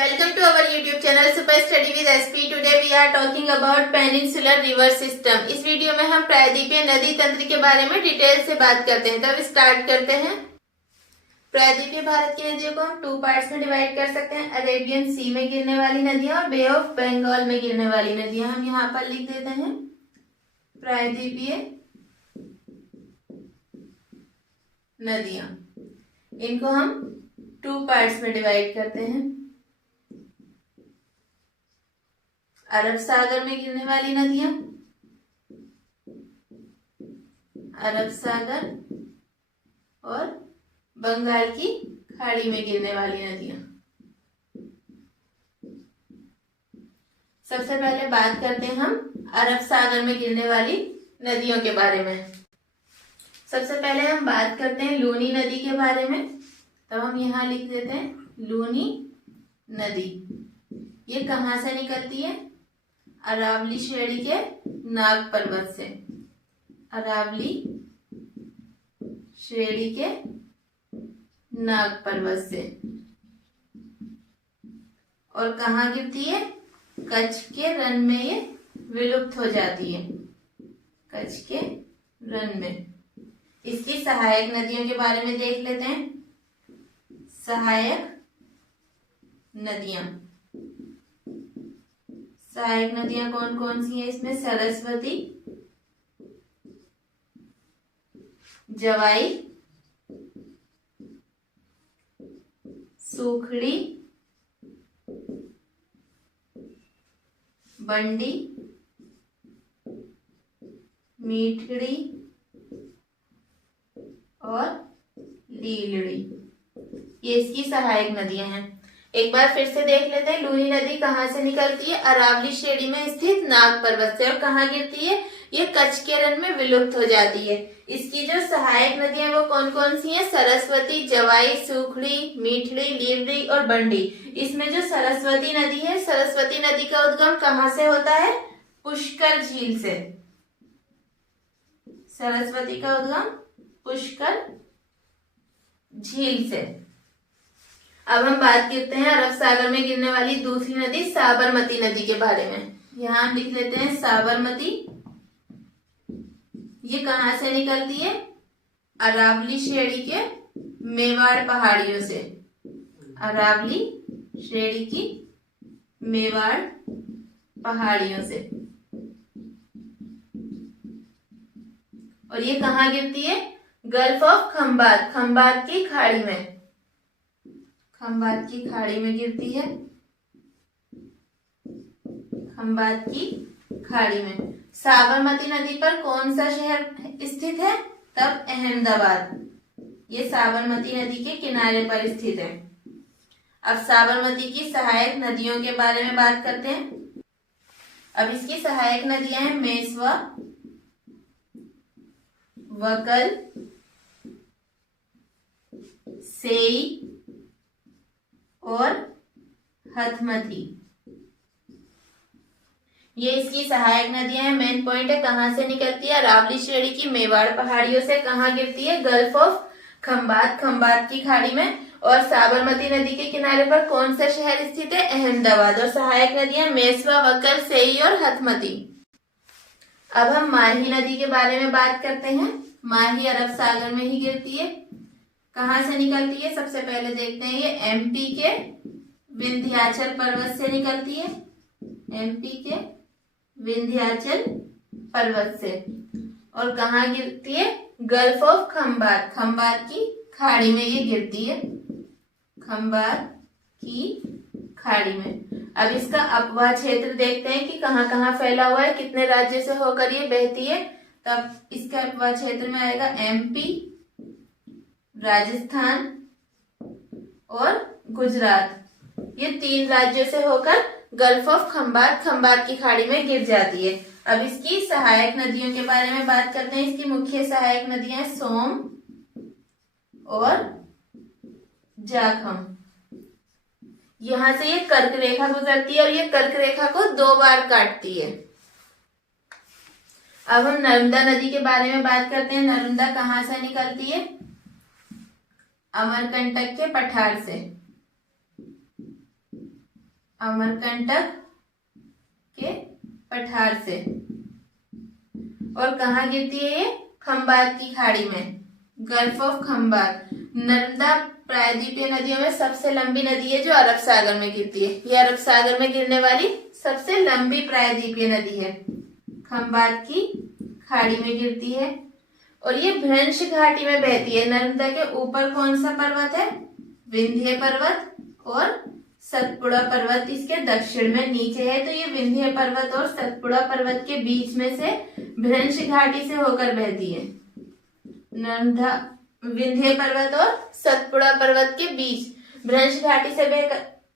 Welcome to our YouTube channel Super Study with SP. Today we are talking about Peninsular River System. इस video में हम प्रायद्वीपीय नदी तंत्र के बारे में डिटेल से बात करते हैं। तब स्टार्ट करते हैं। प्रायद्वीपीय भारत की नदियों को हम 2 पार्ट्स में डिवाइड कर सकते हैं। अरेबियन सी में गिरने वाली नदियां और बे ऑफ बंगाल में गिरने वाली नदियां। हम यहाँ पर लिख देते हैं प्रायद्वीपीय नदियां। इनको हम 2 पार्ट्स में डिवाइड करते हैं। अरब सागर में गिरने वाली नदियां, अरब सागर और बंगाल की खाड़ी में गिरने वाली नदियां। सबसे पहले बात करते हैं हम अरब सागर में गिरने वाली नदियों के बारे में। सबसे पहले हम बात करते हैं लूनी नदी के बारे में। तो हम यहाँ लिख देते हैं लूनी नदी। ये कहाँ से निकलती है? अरावली श्रेणी के नाग पर्वत से। अरावली श्रेणी के नाग पर्वत से। और कहाँ गिरती है? कच्छ के रण में ये विलुप्त हो जाती है। कच्छ के रण में। इसकी सहायक नदियों के बारे में देख लेते हैं। सहायक नदियां। सहायक नदियां कौन कौन सी हैं इसमें? सरस्वती, जवाई, सूखड़ी, बंडी, मीठड़ी और लीलड़ी। ये इसकी सहायक नदियां हैं। एक बार फिर से देख लेते हैं। लूनी नदी कहाँ से निकलती है? अरावली श्रेणी में स्थित नाग पर्वत से। और कहाँ गिरती है? ये कच्छ के रण में विलुप्त हो जाती है। इसकी जो सहायक नदियां वो कौन कौन सी हैं? सरस्वती, जवाई, सूखड़ी, मीठड़ी, लीलड़ी और बंडी। इसमें जो सरस्वती नदी है, सरस्वती नदी का उद्गम कहाँ से होता है? पुष्कर झील से। सरस्वती का उद्गम पुष्कर झील से। अब हम बात करते हैं अरब सागर में गिरने वाली दूसरी नदी साबरमती नदी के बारे में। यहां हम लिख लेते हैं साबरमती। ये कहां से निकलती है? अरावली श्रेणी के मेवाड़ पहाड़ियों से। अरावली श्रेणी की मेवाड़ पहाड़ियों से। और ये कहां गिरती है? गल्फ ऑफ खंबात, खंबात की खाड़ी में। खंबात की खाड़ी में गिरती है। खंबात की खाड़ी में। साबरमती नदी पर कौन सा शहर स्थित है? तब अहमदाबाद। ये साबरमती नदी के किनारे पर स्थित है। अब साबरमती की सहायक नदियों के बारे में बात करते हैं। अब इसकी सहायक नदियां हैं मेसवा, वकल, सेई और हथमती। ये इसकी सहायक नदियां हैं। मेन पॉइंट है कहां से निकलती है? अरावली श्रेणी की मेवाड़ पहाड़ियों से। कहां गिरती है? गल्फ ऑफ खंबात, खंबात की खाड़ी में। और साबरमती नदी के किनारे पर कौन सा शहर स्थित है? अहमदाबाद। और सहायक नदियां मेसवा, वकल, सेई और हथमती। अब हम माही नदी के बारे में बात करते हैं। माही अरब सागर में ही गिरती है। कहां से निकलती है? सबसे पहले देखते हैं। ये एमपी के विंध्याचल पर्वत से निकलती है। एमपी के विंध्याचल पर्वत से। और कहां गिरती है? गल्फ ऑफ खंबात, खंबात की खाड़ी में ये गिरती है। खंबात की खाड़ी में। अब इसका अपवाह क्षेत्र देखते हैं कि कहां कहां फैला हुआ है, कितने राज्यों से होकर ये बहती है। तब इसका अपवाह क्षेत्र में आएगा एमपी, राजस्थान और गुजरात। ये 3 राज्यों से होकर गल्फ ऑफ खंबात, खंबात की खाड़ी में गिर जाती है। अब इसकी सहायक नदियों के बारे में बात करते हैं। इसकी मुख्य सहायक नदियां सोम और जाखम। यहां से ये कर्क रेखा गुजरती है और ये कर्क रेखा को 2 बार काटती है। अब हम नर्मदा नदी के बारे में बात करते हैं। नर्मदा कहां से निकलती है? अमरकंटक के पठार से। अमरकंटक के पठार से। और कहाँ गिरती है ये? खंबात की खाड़ी में, गल्फ ऑफ खंबात। नर्मदा प्रायद्वीपीय नदियों में सबसे लंबी नदी है जो अरब सागर में गिरती है। ये अरब सागर में गिरने वाली सबसे लंबी प्रायद्वीपीय नदी है, खंबात की खाड़ी में गिरती है। और ये भ्रंश घाटी में बहती है। नर्मदा के ऊपर कौन सा पर्वत है? विंध्य पर्वत और सतपुड़ा पर्वत इसके दक्षिण में नीचे है। तो ये विंध्य पर्वत और सतपुड़ा पर्वत के बीच में से भ्रंश घाटी से होकर बहती है। नर्मदा विंध्य पर्वत और सतपुड़ा पर्वत के बीच भ्रंश घाटी से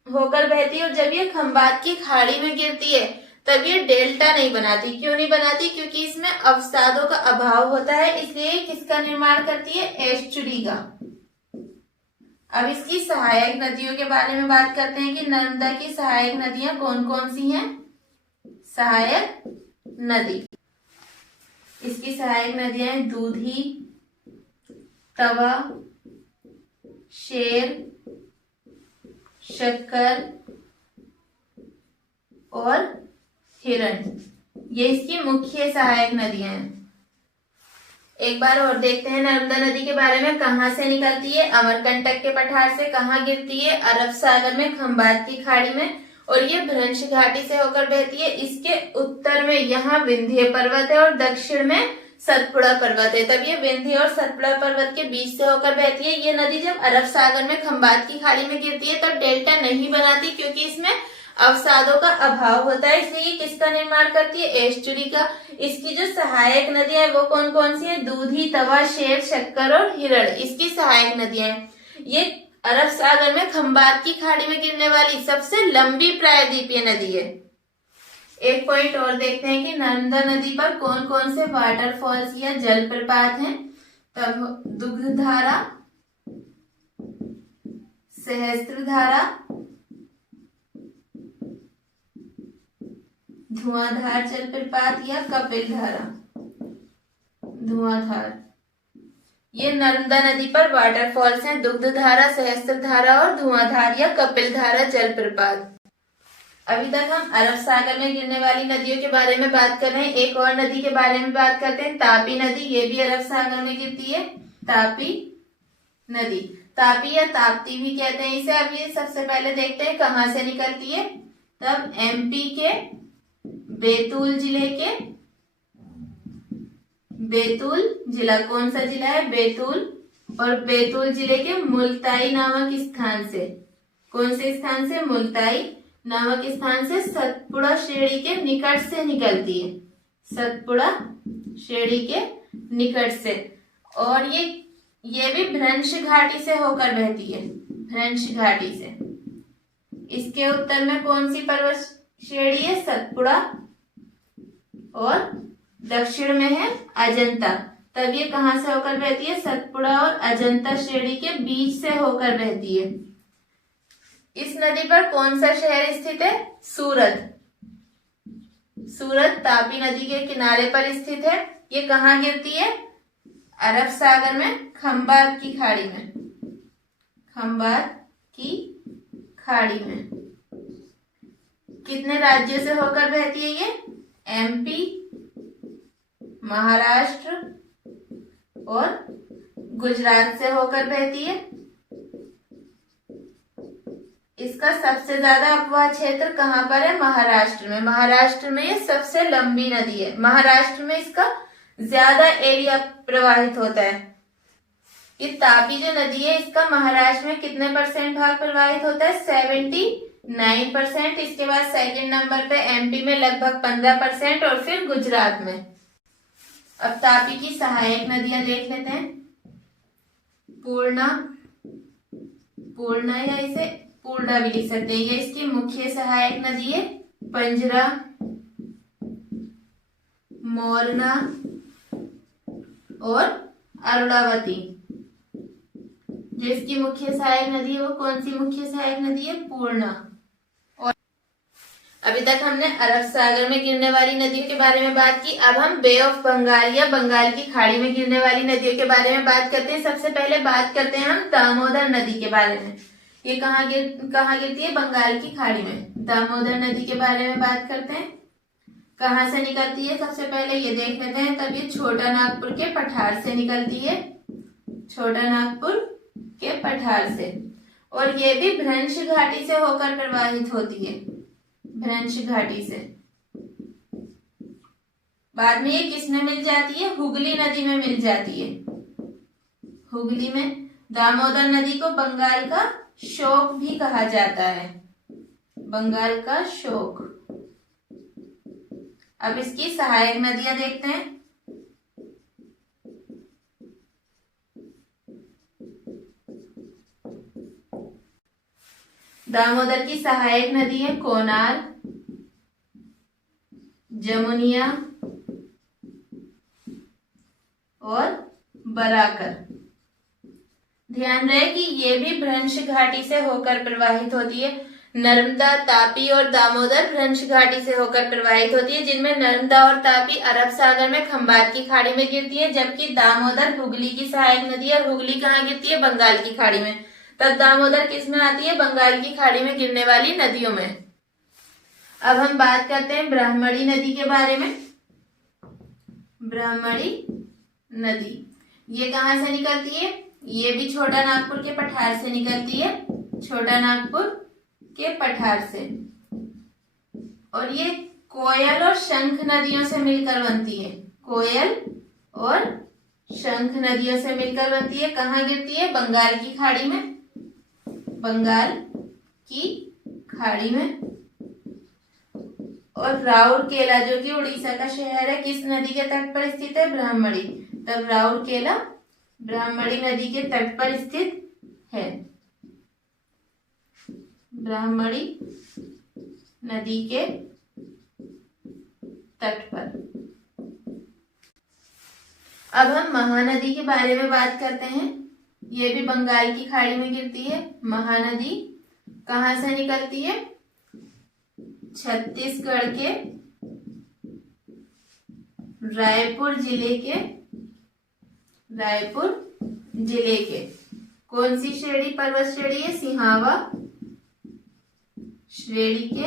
होकर बहती है। और जब ये खंबात की खाड़ी में गिरती है तब ये डेल्टा नहीं बनाती। क्यों नहीं बनाती? क्योंकि इसमें अवसादों का अभाव होता है, इसलिए ये किसका निर्माण करती है? एस्चुरी का। अब इसकी सहायक नदियों के बारे में बात करते हैं कि नर्मदा की सहायक नदियां कौन कौन सी हैं। सहायक नदी, इसकी सहायक नदियां हैं दूधी, तवा, शेर, शक्कर और हिरण। ये इसकी मुख्य सहायक नदियां हैं। एक बार और देखते हैं नर्मदा नदी के बारे में। कहाँ से निकलती है? अमरकंटक के पठार से। कहाँ गिरती है? अरब सागर में, खंबात की खाड़ी में। और ये भ्रंश घाटी से होकर बहती है। इसके उत्तर में यहाँ विंध्य पर्वत है और दक्षिण में सतपुड़ा पर्वत है। तब ये विंध्य और सतपुड़ा पर्वत के बीच से होकर बहती है। ये नदी जब अरब सागर में खंबात की खाड़ी में गिरती है तब डेल्टा नहीं बनाती, क्योंकि इसमें अवसादों का अभाव होता है, इसलिए ये किसका निर्माण करती है? एस्चुरी का। इसकी जो सहायक नदियां है वो कौन कौन सी है? दूधी, तवा, शेर, शक्कर और हिरण इसकी सहायक नदियां हैं। ये अरब सागर में खंबात की खाड़ी में गिरने वाली सबसे लंबी प्रायद्वीपीय नदी है। एक पॉइंट और देखते हैं कि नर्मदा नदी पर कौन कौन से वाटरफॉल्स या जलप्रपात हैं। तब दुग्धधारा, सहस्त्रधारा, धुआंधार जलप्रपात या कपिल धारा। धुआंधार, ये नर्मदा नदी पर वाटरफॉल्स हैं। दुग्धधारा, सहस्त्रधारा और धुआंधार या कपिल धारा जलप्रपात। अभी तक हम अरब सागर में गिरने वाली नदियों के बारे में बात कर रहे हैं। एक और नदी के बारे में बात करते हैं, तापी नदी। ये भी अरब सागर में गिरती है, तापी नदी। तापी या ताप्ती भी कहते हैं इसे। अब ये सबसे पहले देखते हैं कहाँ से निकलती है। तब एमपी के बैतूल जिले के, बैतूल जिला कौन सा जिला है? बैतूल। और बैतूल जिले के मुल्ताई नामक स्थान से, कौन से स्थान से? मुल्ताई नामक स्थान से सतपुड़ा श्रेणी के निकट से निकलती है। सतपुड़ा श्रेणी के निकट से। और ये भी भ्रंश घाटी से होकर बहती है, भ्रंश घाटी से। इसके उत्तर में कौन सी पर्वत श्रेणी है? सतपुड़ा। और दक्षिण में है अजंता। तब ये कहां से होकर बहती है? सतपुड़ा और अजंता श्रेणी के बीच से होकर बहती है। इस नदी पर कौन सा शहर स्थित है? सूरत। सूरत तापी नदी के किनारे पर स्थित है। ये कहाँ गिरती है? अरब सागर में, खंबात की खाड़ी में। खंबात की खाड़ी में। कितने राज्यों से होकर बहती है ये? एमपी, महाराष्ट्र और गुजरात से होकर बहती है। इसका सबसे ज्यादा अपवाह क्षेत्र कहाँ पर है? महाराष्ट्र में। महाराष्ट्र में ये सबसे लंबी नदी है। महाराष्ट्र में इसका ज्यादा एरिया प्रवाहित होता है। ये तापी जो नदी है इसका महाराष्ट्र में कितने % भाग प्रवाहित होता है? 79%। इसके बाद सेकंड नंबर पे एमपी में लगभग 15% और फिर गुजरात में। अब तापी की सहायक नदियां देख लेते हैं। पूर्णा, पूर्णा या इसे पूर्णा भी लिख सकते हैं। ये इसकी मुख्य सहायक नदी है। पंजरा, मोरना और अरुणावती। जो इसकी मुख्य सहायक नदी है वो कौन सी मुख्य सहायक नदी है? पूर्णा। और अभी तक हमने अरब सागर में गिरने वाली नदियों के बारे में बात की। अब हम बे ऑफ बंगाल या बंगाल की खाड़ी में गिरने वाली नदियों के बारे में बात करते हैं। सबसे पहले बात करते हैं हम दामोदर नदी के बारे में। ये कहाँ गिरती है? बंगाल की खाड़ी में। दामोदर नदी के बारे में बात करते हैं, कहाँ से निकलती है? सबसे पहले ये देख लेते हैं। तब ये छोटा नागपुर के पठार से निकलती है, छोटा नागपुर के पठार से, और ये भी भ्रंश घाटी से होकर प्रवाहित होती है, भ्रंश घाटी से। बाद में ये किसमें मिल जाती है? हुगली नदी में मिल जाती है, हुगली में। दामोदर नदी को बंगाल का शोक भी कहा जाता है, बंगाल का शोक। अब इसकी सहायक नदियां देखते हैं। दामोदर की सहायक नदी है कोनार, जमुनिया और बराकर। ध्यान रहे कि ये भी भ्रंश घाटी से होकर प्रवाहित होती है। नर्मदा, तापी और दामोदर भ्रंश घाटी से होकर प्रवाहित होती है, जिनमें नर्मदा और तापी अरब सागर में खंबात की खाड़ी में गिरती है, जबकि दामोदर हुगली की सहायक नदी है। हुगली कहाँ गिरती है? बंगाल की खाड़ी में। तब दामोदर किस में आती है? बंगाल की खाड़ी में गिरने वाली नदियों में। अब हम बात करते हैं ब्राह्मणी नदी के बारे में। ब्राह्मणी नदी ये कहाँ से निकलती है? ये भी छोटा नागपुर के पठार से निकलती है, छोटा नागपुर के पठार से, और ये कोयल और शंख नदियों से मिलकर बनती है, कोयल और शंख नदियों से मिलकर बनती है। कहाँ गिरती है? बंगाल की खाड़ी में, बंगाल की खाड़ी में। और राउरकेला जो कि उड़ीसा का शहर है, किस नदी के तट पर स्थित है? ब्राह्मणी। तब राउरकेला ब्राह्मणी नदी के तट पर स्थित है, ब्राह्मणी नदी के तट पर। अब हम महानदी के बारे में बात करते हैं। ये भी बंगाल की खाड़ी में गिरती है। महानदी कहाँ से निकलती है? छत्तीसगढ़ के रायपुर जिले के कौन सी श्रेणी? पर्वत श्रेणी है सिंहावा श्रेणी के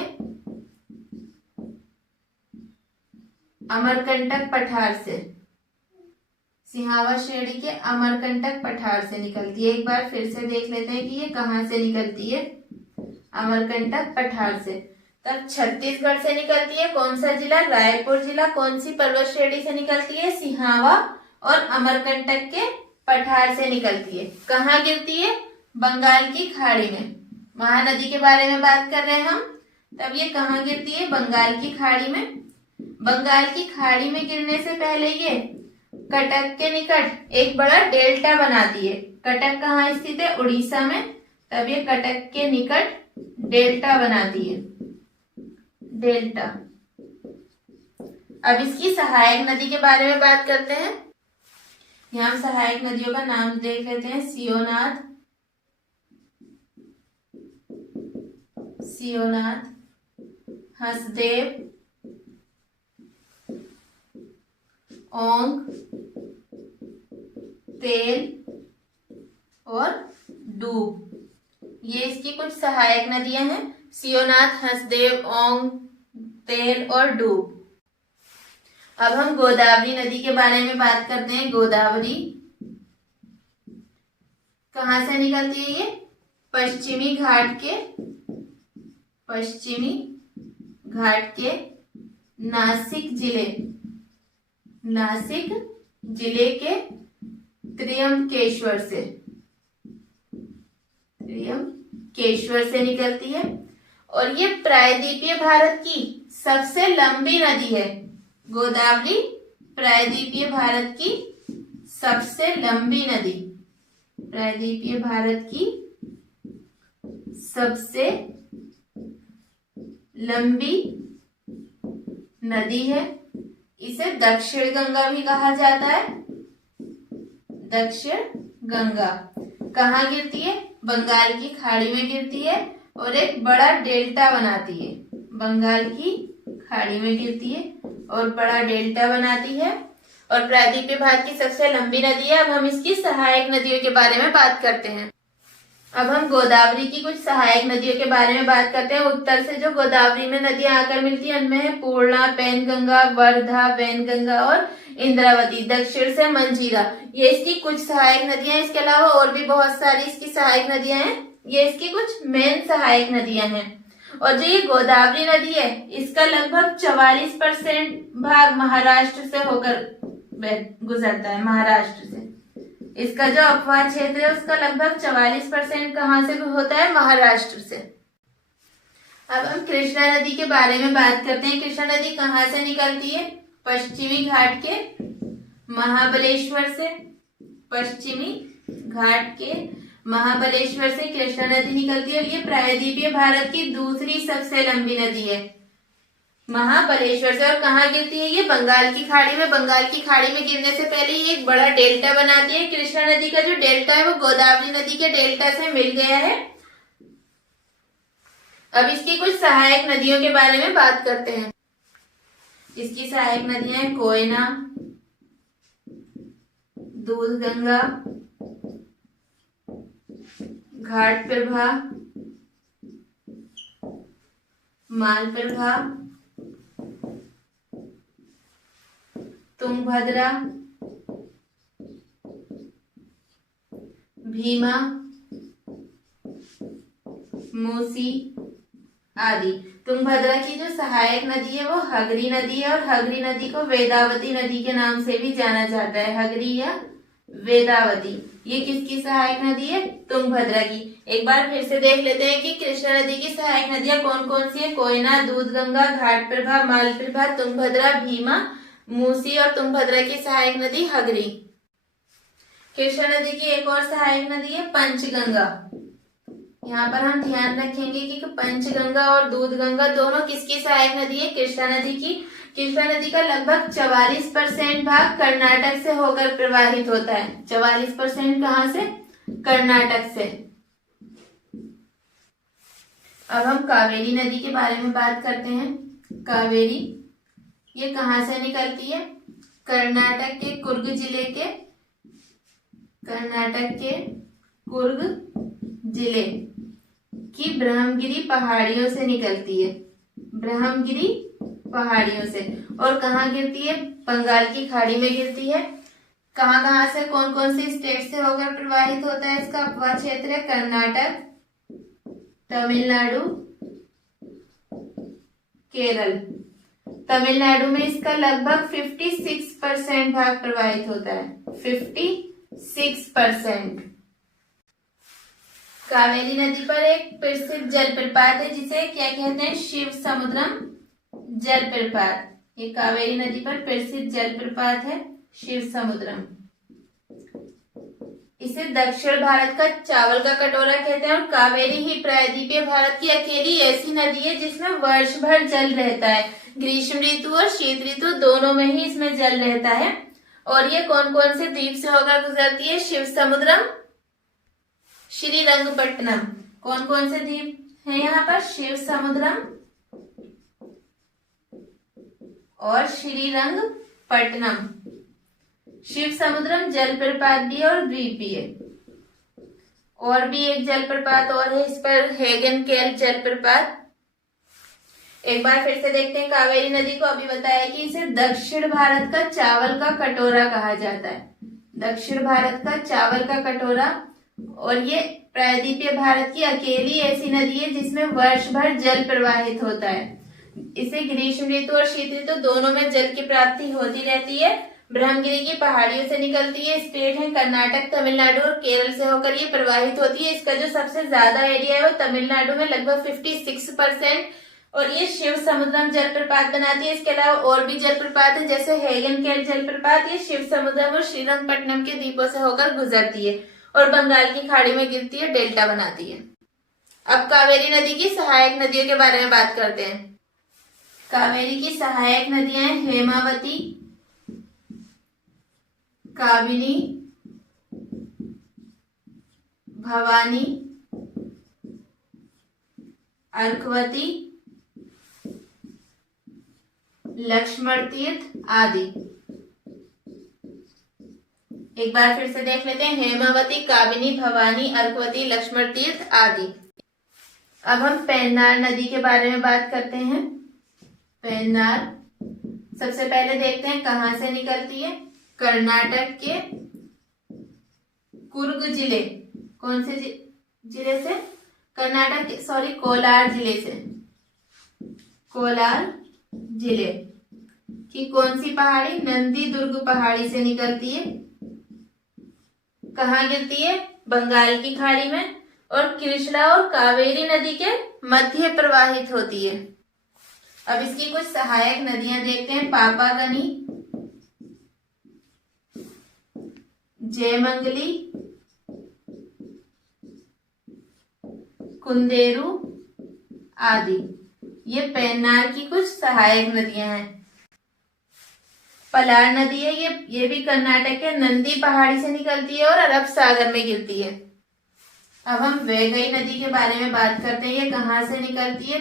अमरकंटक पठार से, सिंहावा श्रेणी के अमरकंटक पठार से निकलती है। एक बार फिर से देख लेते हैं कि ये कहाँ से निकलती है? अमरकंटक पठार से। तब छत्तीसगढ़ से निकलती है, कौन सा जिला? रायपुर जिला। कौन सी पर्वत श्रेणी से निकलती है? सिंहावा और अमरकंटक के पठार से निकलती है। कहाँ गिरती है? बंगाल की खाड़ी में। महानदी के बारे में बात कर रहे हैं हम। तब ये कहाँ गिरती है? बंगाल की खाड़ी में। बंगाल की खाड़ी में गिरने से पहले ये कटक के निकट एक बड़ा डेल्टा बनाती है। कटक कहाँ स्थित है? उड़ीसा में। तब ये कटक के निकट डेल्टा बनाती है, डेल्टा। अब इसकी सहायक नदी के बारे में बात करते हैं। यहाँ हम सहायक नदियों का नाम देख लेते हैं। सियोनाथ, हसदेव, ओंग, तेल और डूब। ये इसकी कुछ सहायक नदियां हैं। सियोनाथ, हसदेव, ओंग, तेल और डूब। अब हम गोदावरी नदी के बारे में बात करते हैं। गोदावरी कहाँ से निकलती है? ये पश्चिमी घाट के नासिक जिले के त्र्यंबकेश्वर से निकलती है, और ये प्रायद्वीपीय भारत की सबसे लंबी नदी है। गोदावरी प्रायद्वीपीय भारत की सबसे लंबी नदी, प्रायद्वीपीय भारत की सबसे लंबी नदी है। इसे दक्षिण गंगा भी कहा जाता है, दक्षिण गंगा। कहाँ गिरती है? बंगाल की खाड़ी में गिरती है और एक बड़ा डेल्टा बनाती है। बंगाल की खाड़ी में गिरती है और बड़ा डेल्टा बनाती है, और प्रायद्वीपीय भारत की सबसे लंबी नदी है। अब हम इसकी सहायक नदियों के बारे में बात करते हैं। अब हम गोदावरी की कुछ सहायक नदियों के बारे में बात करते हैं। उत्तर से जो गोदावरी में नदियां आकर मिलती है उनमें है पूर्णा, पैनगंगा, वर्धा, वैनगंगा और इंद्रावती। दक्षिण से मंजीरा। ये इसकी कुछ सहायक नदियां हैं। इसके अलावा और भी बहुत सारी इसकी सहायक नदियां हैं। ये इसकी कुछ मेन सहायक नदियां हैं। और जो ये गोदावरी नदी है इसका लगभग 44% भाग महाराष्ट्र से होकर गुजरता है। महाराष्ट्र से इसका जो अपवाद क्षेत्र है उसका लगभग 44% कहाँ से होता है? महाराष्ट्र से। अब हम कृष्णा नदी के बारे में बात करते हैं। कृष्णा नदी कहाँ से निकलती है? पश्चिमी घाट के महाबलेश्वर से। पश्चिमी घाट के महाबलेश्वर से कृष्णा नदी निकलती है और ये प्रायद्वीपीय भारत की दूसरी सबसे लंबी नदी है, महाबलेश्वर से। और कहाँ गिरती है ये? बंगाल की खाड़ी में। बंगाल की खाड़ी में गिरने से पहले ये एक बड़ा डेल्टा बनाती है। कृष्णा नदी का जो डेल्टा है वो गोदावरी नदी के डेल्टा से मिल गया है। अब इसकी कुछ सहायक नदियों के बारे में बात करते हैं। इसकी सहायक नदियां हैं कोयना, दूधगंगा, घाटप्रभा, मालप्रभा, तुंगभद्रा, भीमा, मूसी आदि। तुंगभद्रा की जो सहायक नदी है वो हगरी नदी है और हगरी नदी को वेदावती नदी के नाम से भी जाना जाता है। हगरी या वेदावती, ये किसकी सहायक नदी है? तुंगभद्रा की। एक बार फिर से देख लेते हैं कि कृष्णा नदी की सहायक नदियां कौन कौन सी है। कोयना, दूधगंगा, घाटप्रभा, मालप्रभा, तुंगभद्रा, भीमा, मूसी और तुंगभद्रा की सहायक नदी हगरी। कृष्णा नदी की एक और सहायक नदी है पंचगंगा। यहाँ पर हम ध्यान रखेंगे कि पंचगंगा और दूधगंगा दोनों किसकी सहायक नदी है? कृष्णा नदी की। कृष्णा नदी का लगभग 44% भाग कर्नाटक से होकर प्रवाहित होता है। 44% कहाँ से? कर्नाटक से। अब हम कावेरी नदी के बारे में बात करते हैं। कावेरी ये कहाँ से निकलती है? कर्नाटक के कुर्ग जिले के, कर्नाटक के कुर्ग जिले की ब्रह्मगिरी पहाड़ियों से निकलती है। ब्रह्मगिरी पहाड़ियों से। और कहाँ गिरती है? बंगाल की खाड़ी में गिरती है। कहाँ कहाँ से, कौन कौन सी स्टेट से होकर प्रवाहित होता है? इसका अपवाद क्षेत्र है कर्नाटक, तमिलनाडु, केरल। तमिलनाडु में इसका लगभग 56% भाग प्रवाहित होता है। 56%। कावेरी नदी पर एक प्रसिद्ध जलप्रपात है जिसे क्या कहते हैं? शिव समुद्रम जलप्रपात। ये कावेरी नदी पर प्रसिद्ध जलप्रपात है शिव समुद्रम। इसे दक्षिण भारत का चावल का कटोरा कहते हैं। और कावेरी ही प्रायद्वीपीय भारत की अकेली ऐसी नदी है जिसमें वर्ष भर जल रहता है। ग्रीष्म ऋतु और शीत ऋतु दोनों में ही इसमें जल रहता है। और ये कौन कौन से द्वीप से होकर गुजरती है? शिव समुद्रम, श्रीरंगपट्टनम। कौन कौन से द्वीप है यहाँ पर? शिव समुद्रम और श्रीरंगपट्टनम। शिव समुद्रम जलप्रपात भी और द्वीप भी है। और भी एक जलप्रपात और है इस पर, हेगनकेल जलप्रपात। एक बार फिर से देखते हैं कावेरी नदी को। अभी बताया कि इसे दक्षिण भारत का चावल का कटोरा कहा जाता है। दक्षिण भारत का चावल का कटोरा। और ये प्रायद्वीपीय भारत की अकेली ऐसी नदी है जिसमें वर्ष भर जल प्रवाहित होता है। इसे ग्रीष्म ऋतु और शीत ऋतु दोनों में जल की प्राप्ति होती रहती है। ब्रह्मगिरी की पहाड़ियों से निकलती है। स्टेट है कर्नाटक, तमिलनाडु और केरल से होकर ये प्रवाहित होती है। इसका जो सबसे ज्यादा एरिया है वो तमिलनाडु में लगभग 56%। और ये शिव समुद्रम जलप्रपात बनाती है। इसके अलावा और भी जलप्रपात है जैसे हेगनकेल जलप्रपात। ये शिव समुद्रम और श्रीरंगपट्टनम के द्वीपों से होकर गुजरती है और बंगाल की खाड़ी में गिरती है, डेल्टा बनाती है। अब कावेरी नदी की सहायक नदियों के बारे में बात करते हैं। कावेरी की सहायक नदियां हैं हेमावती, काबिनी, भवानी, अर्कवती, लक्ष्मण तीर्थ आदि। एक बार फिर से देख लेते हैं, हेमावती, काबिनी, भवानी, अर्कवती, लक्ष्मण तीर्थ आदि। अब हम पेन्नार नदी के बारे में बात करते हैं। पेन्नार सबसे पहले देखते हैं कहाँ से निकलती है। कर्नाटक के कुर्ग जिले, कौन से जिले से? कर्नाटक के, सॉरी, कोलार जिले से। कोलार जिले की कौन सी पहाड़ी? नंदी दुर्ग पहाड़ी से निकलती है। कहाँ गिरती है? बंगाल की खाड़ी में, और कृष्णा और कावेरी नदी के मध्य प्रवाहित होती है। अब इसकी कुछ सहायक नदियां देखते हैं। पापागनी, जयमंगली, कुंदेरू आदि, ये पेन्नार की कुछ सहायक नदियां हैं। पलार नदी है, ये भी कर्नाटक के नंदी पहाड़ी से निकलती है और अरब सागर में गिरती है। अब हम वैगई नदी के बारे में बात करते हैं। ये कहाँ से निकलती है?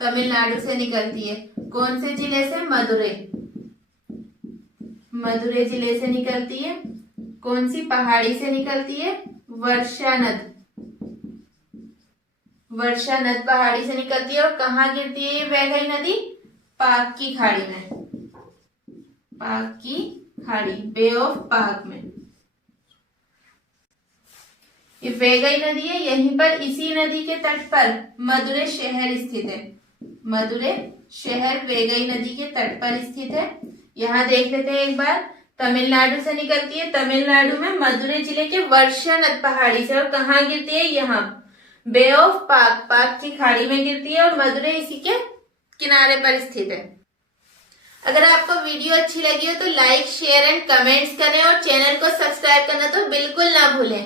तमिलनाडु से निकलती है। कौन से जिले से? मदुरै जिले से निकलती है। कौन सी पहाड़ी से निकलती है? वर्षा नद पहाड़ी से निकलती है। और कहाँ गिरती है ये वैगई नदी? पाक की खाड़ी में, पाक की खाड़ी, बे ऑफ पाक में ये वैगई नदी है। यहीं पर इसी नदी के तट पर मदुरै शहर स्थित है। मदुरै शहर वैगई नदी के तट पर स्थित है। यहाँ देख लेते हैं एक बार। तमिलनाडु से निकलती है। तमिलनाडु में मदुरै जिले के वर्षा नद पहाड़ी से। और कहाँ गिरती है? यहाँ बे ऑफ पाक, पाक की खाड़ी में गिरती है, और मदुरै इसी के किनारे पर स्थित है। अगर आपको वीडियो अच्छी लगी हो तो लाइक, शेयर एंड कमेंट्स करें, और चैनल को सब्सक्राइब करना तो बिल्कुल ना भूलें।